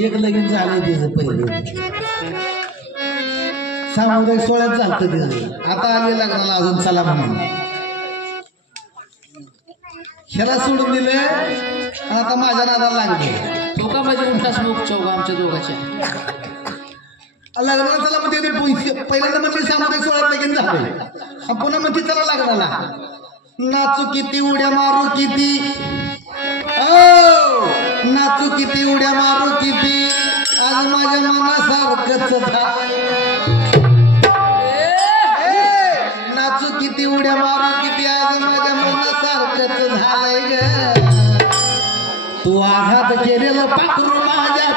एक लगीन झालंय तिचं पहिले सामुदायिक सोहळ्यात झालतं तिचं आता आले लग्नाला अजून चला म्हणून ह्याला सोडून दिलं आता माझ्या नादाला लागले तो का माझ्या उलटा स्मोक चौक आमच्या दोघांच्या लग्नाला चला म्हणते पहिल्यांदा म्हणजे सामुदायिक सोहळ्यात लगीन झालंय पुन्हा म्हणते चला लग्नाला नाचू किती उड्या मारू किती नाचू किती उड्या मारू किती आज माझ्या मनासारखंच नाचू किती उड्या मारू किती आज माझ्या मनासारखंच झालंय ग तू आघात केलेलं पाखरू माझ्या